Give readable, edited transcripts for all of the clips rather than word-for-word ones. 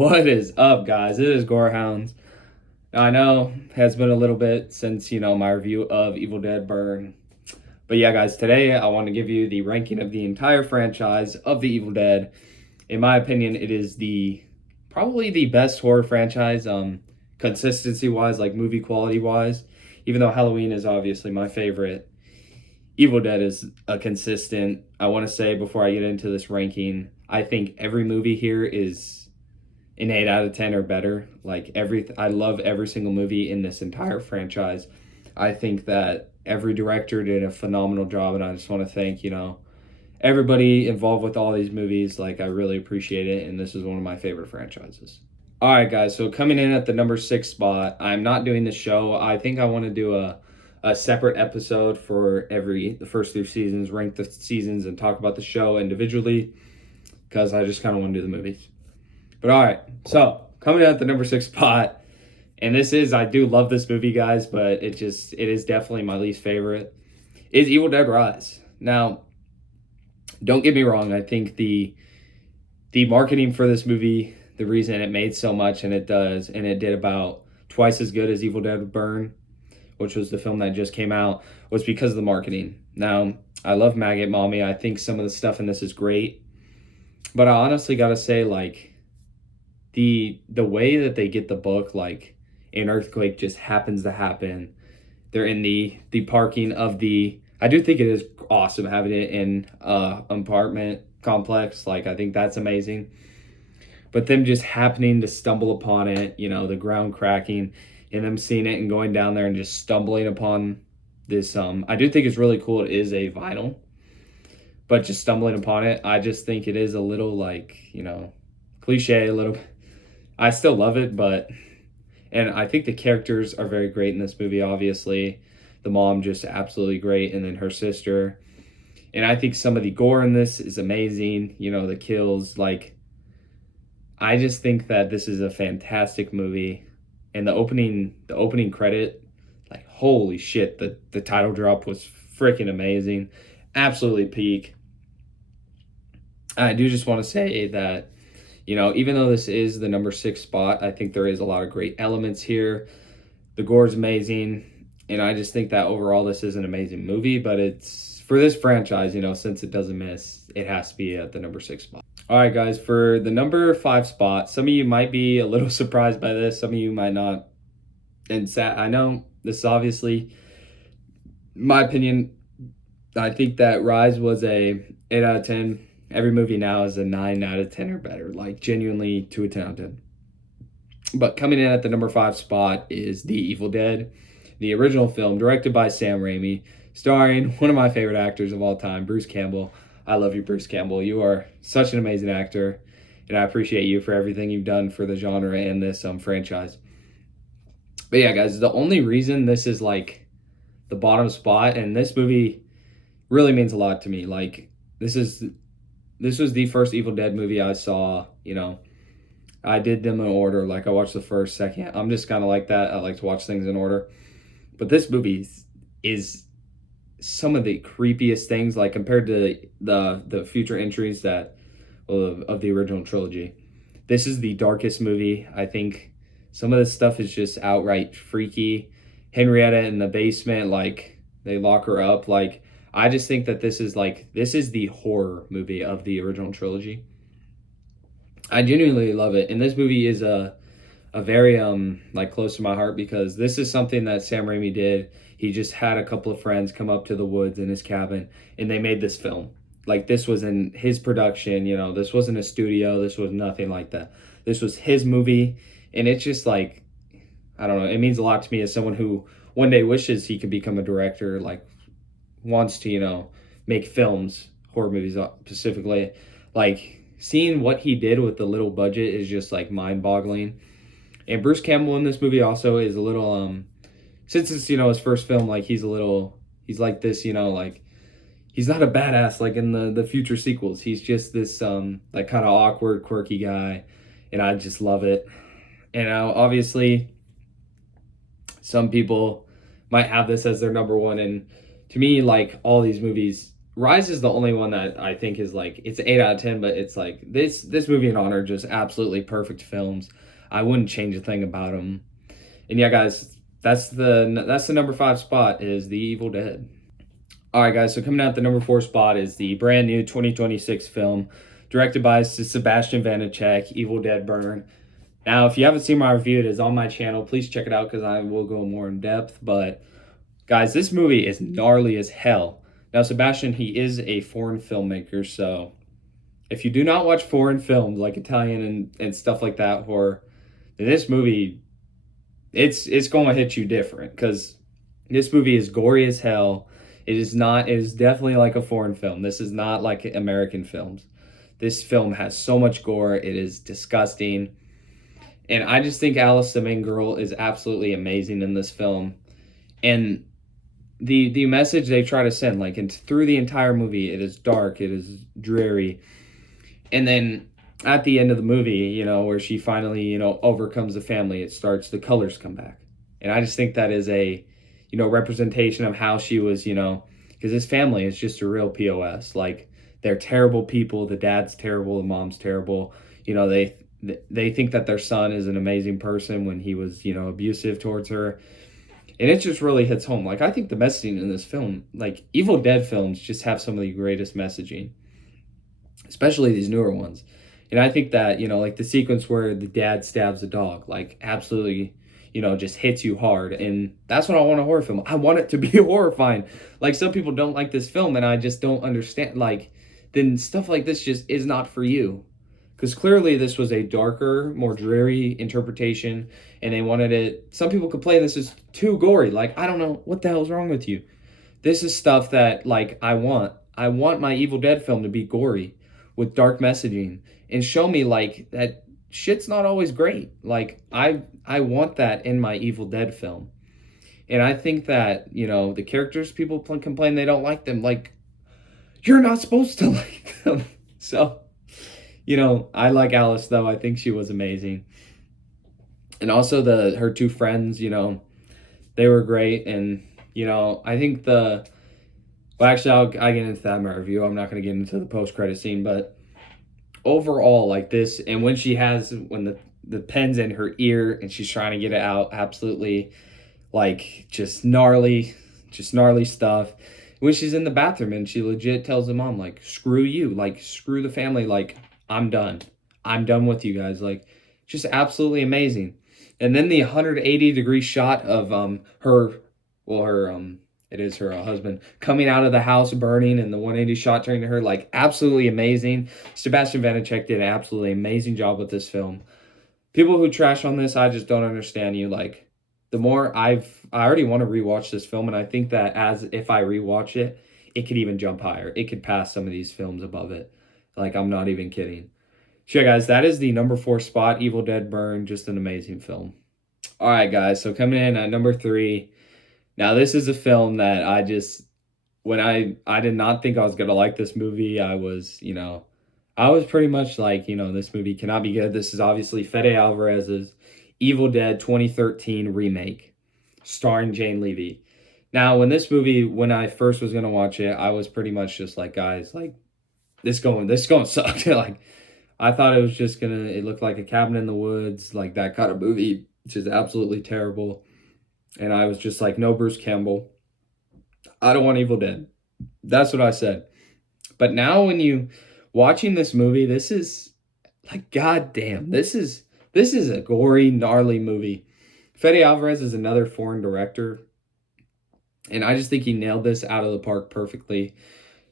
What is up, guys? It is Gorehounds. Now, I know it has been a little bit since, my review of Evil Dead Burn. But yeah, guys, today I want to give you the ranking of the entire franchise of the Evil Dead. In my opinion, it is probably the best horror franchise, consistency-wise, like movie quality-wise. Even though Halloween is obviously my favorite, Evil Dead is a consistent. I want to say before I get into this ranking, I think every movie here is an 8 out of 10 or better. I love every single movie in this entire franchise. I think that every director did a phenomenal job, and I just want to thank, everybody involved with all these movies. Like, I really appreciate it, and this is one of my favorite franchises. All right, guys, so coming in at the number 6 spot, I'm not doing the show. I think I want to do a separate episode for the first 3 seasons, rank the seasons, and talk about the show individually, because I just kind of want to do the movies. But all right, so coming in at the number 6 spot, and I do love this movie, guys, but it is definitely my least favorite, is Evil Dead Rise. Now, don't get me wrong, I think the marketing for this movie, the reason it made so much, and it did about twice as good as Evil Dead Burn, which was the film that just came out, was because of the marketing. Now, I love Maggot Mommy. I think some of the stuff in this is great, but I honestly gotta say, the way that they get the book, like an earthquake just happens to happen. They're in the parking of I do think it is awesome having it in apartment complex. Like, I think that's amazing. But them just happening to stumble upon it, the ground cracking, and them seeing it and going down there and just stumbling upon this. I do think it's really cool. It is a vinyl, but just stumbling upon it, I just think it is a little cliche, a little. I still love it, and I think the characters are very great in this movie, obviously. The mom just absolutely great, and then her sister. And I think some of the gore in this is amazing, the kills. I just think that this is a fantastic movie. And the opening credit, holy shit, the title drop was freaking amazing. Absolutely peak. I do just want to say that, even though this is the number 6 spot, I think there is a lot of great elements here. The gore is amazing, and I just think that overall this is an amazing movie, but it's for this franchise, since it doesn't miss, it has to be at the number 6 spot. All right, guys, for the number 5 spot, some of you might be a little surprised by this, some of you might not. And I know this is obviously my opinion. I think that Rise was a 8 out of 10. Every movie now is a 9 out of 10 or better, genuinely to a 10 out of 10. But coming in at the number 5 spot is The Evil Dead, the original film directed by Sam Raimi, starring one of my favorite actors of all time, Bruce Campbell. I love you, Bruce Campbell. You are such an amazing actor, and I appreciate you for everything you've done for the genre and this franchise. But yeah, guys, the only reason this is the bottom spot, and this movie really means a lot to me. This was the first Evil Dead movie I saw, I did them in order. I watched the first, second. I'm just kind of like that. I like to watch things in order. But this movie is some of the creepiest things, compared to the future entries of the original trilogy. This is the darkest movie. I think some of this stuff is just outright freaky. Henrietta in the basement, they lock her up. I just think that this is the horror movie of the original trilogy. I genuinely love it, and this movie is a very close to my heart, because this is something that Sam Raimi did. He just had a couple of friends come up to the woods in his cabin, and they made this film. This was in his production. This wasn't a studio. This was nothing like that. This was his movie, and it's just I don't know. It means a lot to me as someone who one day wishes he could become a director. Wants to make films, horror movies specifically. Seeing what he did with the little budget is just mind-boggling. And Bruce Campbell in this movie also is a little since it's his first film, he's like this, he's not a badass in the future sequels. He's just this kind of awkward, quirky guy, and I just love it. And obviously some people might have this as their number one, and to me, all these movies Rise is the only one that I think is like, it's 8 out of 10, but it's like this movie and Honor are just absolutely perfect films. I wouldn't change a thing about them. And yeah, guys, that's the number 5 spot is The Evil Dead. All right, guys. So coming out the number 4 spot is the brand new 2026 film, directed by Sebastian Vanacek, Evil Dead Burn. Now, if you haven't seen my review, it is on my channel. Please check it out because I will go more in depth. But guys, this movie is gnarly as hell. Now, Sebastian, he is a foreign filmmaker, so if you do not watch foreign films like Italian and stuff like that, horror, then this movie, it's going to hit you different because this movie is gory as hell. It is not. It is definitely like a foreign film. This is not like American films. This film has so much gore. It is disgusting. And I just think Alice, the main girl, is absolutely amazing in this film. And the message they try to send, like, through the entire movie, it is dark, it is dreary. And then at the end of the movie, where she finally, overcomes the family, the colors come back. And I just think that is a, representation of how she was, because this family is just a real POS. Like, they're terrible people. The dad's terrible. The mom's terrible. They think that their son is an amazing person when he was, abusive towards her. And it just really hits home. Like, I think the messaging in this film, like, Evil Dead films just have some of the greatest messaging, especially these newer ones. And I think that, like the sequence where the dad stabs the dog, like, absolutely, just hits you hard. And that's what I want a horror film. I want it to be horrifying. Like, some people don't like this film, and I just don't understand. Like, then stuff like this just is not for you. Because clearly this was a darker, more dreary interpretation, and they wanted it. Some people complain this is too gory. Like, I don't know what the hell's wrong with you. This is stuff that, like, I want. I want my Evil Dead film to be gory with dark messaging and show me, like, that shit's not always great. Like, I want that in my Evil Dead film. And I think that, the characters, people complain they don't like them. Like, you're not supposed to like them. So, I like Alice, though. I think she was amazing. And also her two friends, they were great. And, I think well, actually, I get into that in my review. I'm not going to get into the post-credit scene, but overall, like this, and when the pen's in her ear and she's trying to get it out, absolutely, like, just gnarly stuff. When she's in the bathroom and she legit tells the mom, like, screw you, like, screw the family, like, I'm done with you guys. Like, just absolutely amazing. And then the 180-degree shot of it is her husband coming out of the house burning, and the 180 shot turning to her, like, absolutely amazing. Sebastian Vanacek did an absolutely amazing job with this film. People who trash on this, I just don't understand you. Like, the more I already want to rewatch this film, and I think that if I rewatch it, it could even jump higher. It could pass some of these films above it. Like, I'm not even kidding. So yeah, guys, that is the number 4 spot, Evil Dead Burn. Just an amazing film. All right, guys, so coming in at number 3. Now, this is a film that I did not think I was going to like this movie. I was pretty much like, this movie cannot be good. This is obviously Fede Alvarez's Evil Dead 2013 remake, starring Jane Levy. Now, when I first was going to watch it, I was pretty much just like, guys, like, this going to suck. Like, I thought it looked like a cabin in the woods, like that kind of movie, which is absolutely terrible. And I was just like, no Bruce Campbell. I don't want Evil Dead. That's what I said. But now watching this movie, this is like, goddamn, this is a gory, gnarly movie. Fede Alvarez is another foreign director, and I just think he nailed this out of the park perfectly.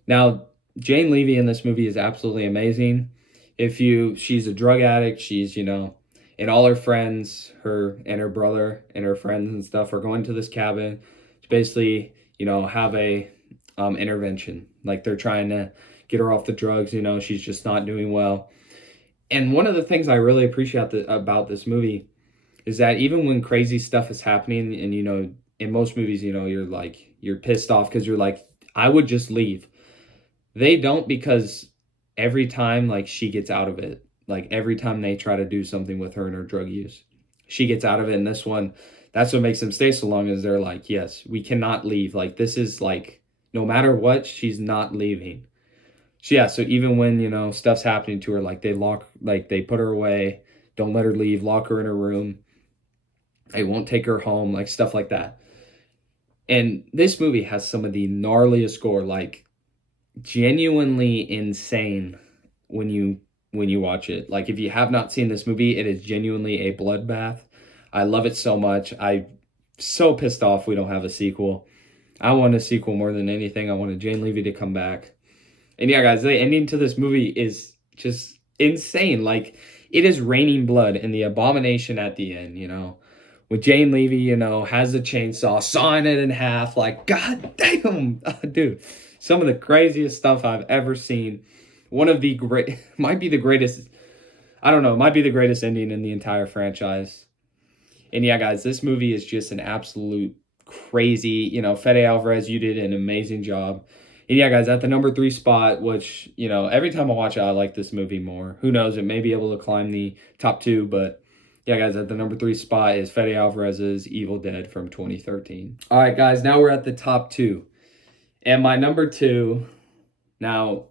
Now, Jane Levy in this movie is absolutely amazing. She's a drug addict, she's, and all her friends, her brother and her friends and stuff are going to this cabin to basically, have a intervention. Like, they're trying to get her off the drugs, she's just not doing well. And one of the things I really appreciate about this movie is that even when crazy stuff is happening, and, in most movies, you're pissed off because you're like, I would just leave. They don't, because every time, like, she gets out of it, like, every time they try to do something with her and her drug use, she gets out of it. And this one, that's what makes them stay so long, is they're like, yes, we cannot leave. Like, this is, like, No matter what, she's not leaving. So even when, stuff's happening to her, like they put her away, don't let her leave, lock her in her room, they won't take her home, like stuff like that. And this movie has some of the gnarliest gore, like genuinely insane when you watch it. Like if you have not seen this movie, it is genuinely a bloodbath. I love it so much. I'm so pissed off we don't have a sequel. I want a sequel more than anything. I wanted Jane Levy to come back. And yeah, guys, the ending to this movie is just insane. Like, it is raining blood and the abomination at the end, with Jane Levy, has the chainsaw, sawing it in half. Like, god damn, dude, some of the craziest stuff I've ever seen. One of the might be the greatest, I don't know, might be the greatest ending in the entire franchise. And yeah, guys, this movie is just an absolute crazy, Fede Alvarez, you did an amazing job. And yeah, guys, at the number 3 spot, which, every time I watch it, I like this movie more. Who knows, it may be able to climb the top 2, but yeah, guys, at the number 3 spot is Fede Alvarez's Evil Dead from 2013. All right, guys, now we're at the top 2. And my number 2, now,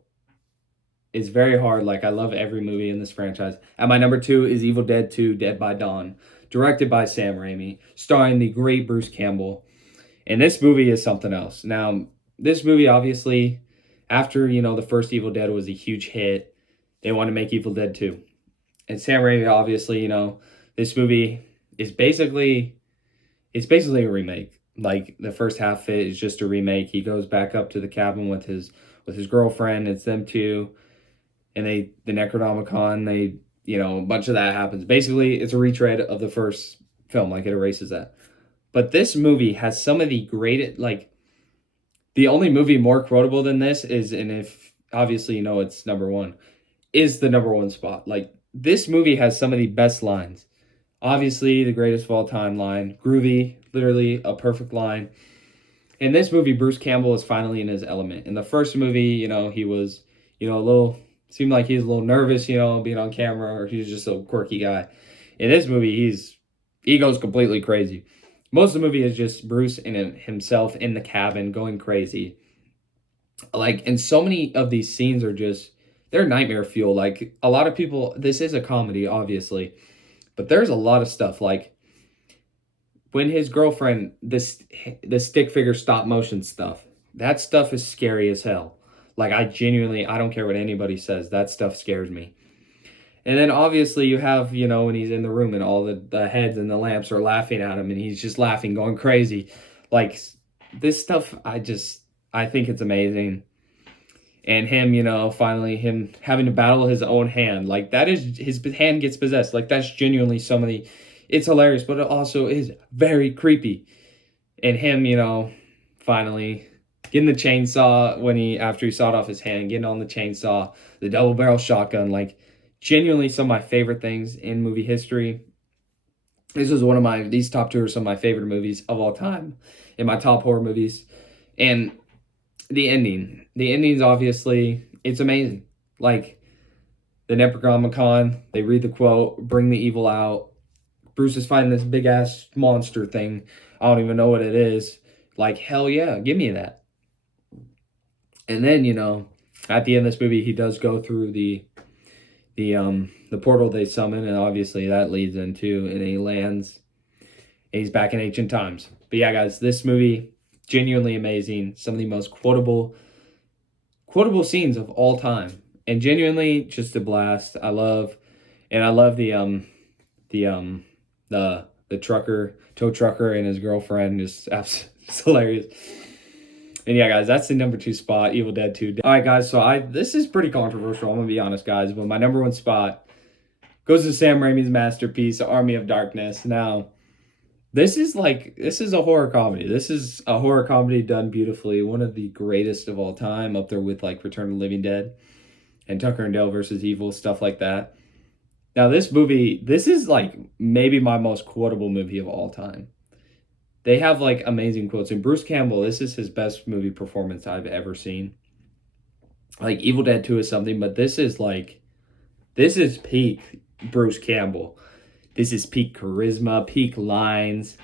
is very hard. Like, I love every movie in this franchise. And my number 2 is Evil Dead 2, Dead by Dawn, directed by Sam Raimi, starring the great Bruce Campbell. And this movie is something else. Now, this movie, obviously, after, the first Evil Dead was a huge hit, they want to make Evil Dead 2. And Sam Raimi, obviously, this movie is basically a remake. Like, the first half of it is just a remake. He goes back up to the cabin with his girlfriend. It's them two. And the Necronomicon, a bunch of that happens. Basically, it's a retread of the first film. Like, it erases that. But this movie has some of the greatest, like, the only movie more quotable than this is, and if obviously it's number 1, is the number 1 spot. Like, this movie has some of the best lines. Obviously, the greatest of all time line. Groovy, literally a perfect line. In this movie, Bruce Campbell is finally in his element. In the first movie, he was, seemed like he was a little nervous, being on camera, or he was just a quirky guy. In this movie, he goes completely crazy. Most of the movie is just Bruce and himself in the cabin going crazy. Like, and so many of these scenes are just, they're nightmare fuel. Like, a lot of people, this is a comedy, obviously, but there's a lot of stuff. Like, when his girlfriend, the stick figure stop motion stuff, that stuff is scary as hell. Like, I don't care what anybody says, that stuff scares me. And then obviously you have, when he's in the room and all the heads and the lamps are laughing at him and he's just laughing, going crazy. Like, this stuff, I think it's amazing. And him, finally him having to battle his own hand. Like, that is, his hand gets possessed. Like, that's genuinely it's hilarious, but it also is very creepy. And him, finally getting the chainsaw after he sawed off his hand, getting on the chainsaw, the double barrel shotgun, like, genuinely some of my favorite things in movie history. These top 2 are some of my favorite movies of all time, in my top horror movies. And the ending's obviously, it's amazing. Like, the Necronomicon, they read the quote, bring the evil out. Bruce is fighting this big ass monster thing. I don't even know what it is. Like, hell yeah, give me that. And then, at the end of this movie, he does go through the portal they summon, and obviously that leads into, and he lands, and he's back in ancient times. But yeah, guys, this movie, genuinely amazing. Some of the most quotable scenes of all time, and genuinely just a blast. I love the tow trucker and his girlfriend, just absolutely hilarious. And yeah, guys, that's the number 2 spot, Evil Dead 2. All right, guys, so this is pretty controversial, I'm going to be honest, guys, but my number 1 spot goes to Sam Raimi's masterpiece, Army of Darkness. Now, this is a horror comedy. This is a horror comedy done beautifully. One of the greatest of all time, up there with, like, Return of the Living Dead and Tucker and Dale versus Evil, stuff like that. Now, this is, like, maybe my most quotable movie of all time. They have, like, amazing quotes. And Bruce Campbell, this is his best movie performance I've ever seen. Like, Evil Dead 2 is something, but this is peak Bruce Campbell. This is peak charisma, peak lines.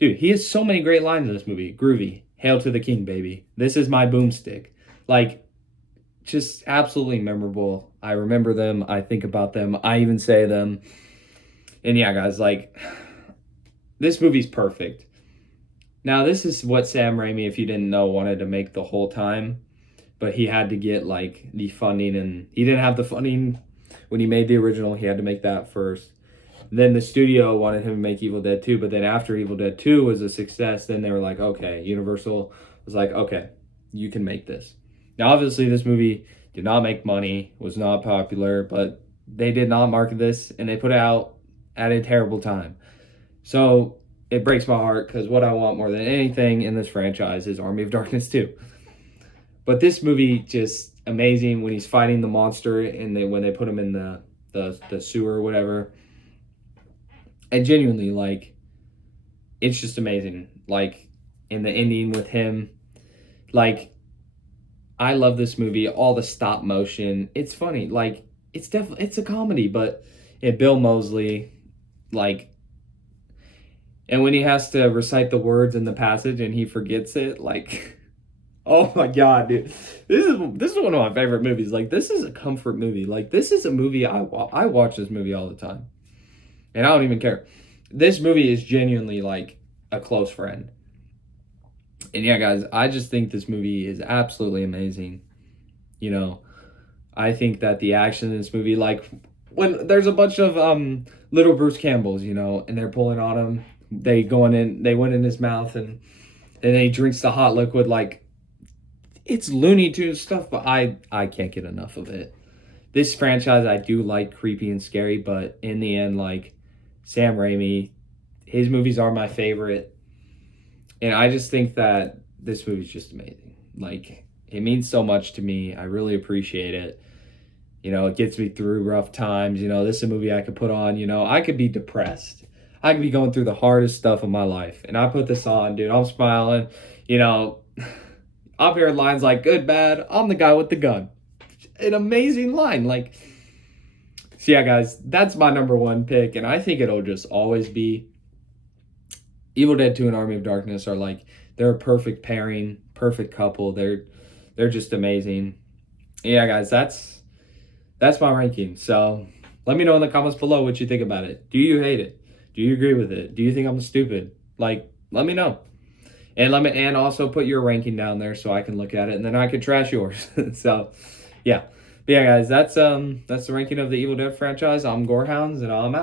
Dude, he has so many great lines in this movie. Groovy. Hail to the king, baby. This is my boomstick. Like, just absolutely memorable. I remember them. I think about them. I even say them. And yeah, guys, like, this movie's perfect. Now, this is what Sam Raimi, if you didn't know, wanted to make the whole time. But he had to get, like, the funding. And he didn't have the funding when he made the original. He had to make that first. Then the studio wanted him to make Evil Dead 2. But then after Evil Dead 2 was a success, then they were like, okay, Universal was like, okay, you can make this. Now, obviously, this movie did not make money, was not popular, but they did not market this, and they put it out at a terrible time. So it breaks my heart, because what I want more than anything in this franchise is Army of Darkness 2. But this movie, just amazing when he's fighting the monster, and when they put him in the sewer or whatever. And genuinely, like, it's just amazing. Like, in the ending with him, like, I love this movie. All the stop motion. It's funny. Like, it's a comedy, but Bill Moseley, like, and when he has to recite the words in the passage and he forgets it, like, oh my God, dude. This is one of my favorite movies. Like, this is a comfort movie. Like, this is a movie I watch this movie all the time. And I don't even care. This movie is genuinely like a close friend. And yeah, guys, I just think this movie is absolutely amazing. You know, I think that the action in this movie, like when there's a bunch of little Bruce Campbells, you know, and they're pulling on him, they went in his mouth, and then he drinks the hot liquid. Like, it's Looney Tunes stuff, but I can't get enough of it. This franchise, I do like creepy and scary, but in the end, like, Sam Raimi, his movies are my favorite. And I just think that this movie's just amazing. Like, it means so much to me. I really appreciate it. You know, it gets me through rough times. You know, this is a movie I could put on. You know, I could be depressed. I could be going through the hardest stuff of my life. And I put this on, dude. I'm smiling. You know, I'm hearing lines like, good, bad, I'm the guy with the gun. An amazing line. Like, so yeah, guys, that's my number one pick. And I think it'll just always be Evil Dead 2 and Army of Darkness are like, they're a perfect pairing, perfect couple. They're just amazing. Yeah, guys, that's my ranking. So let me know in the comments below what you think about it. Do you hate it? Do you agree with it? Do you think I'm stupid? Like, let me know. And also put your ranking down there so I can look at it, and then I can trash yours. So yeah. But yeah, guys, that's the ranking of the Evil Dead franchise. I'm Gorehounds, and I'm out.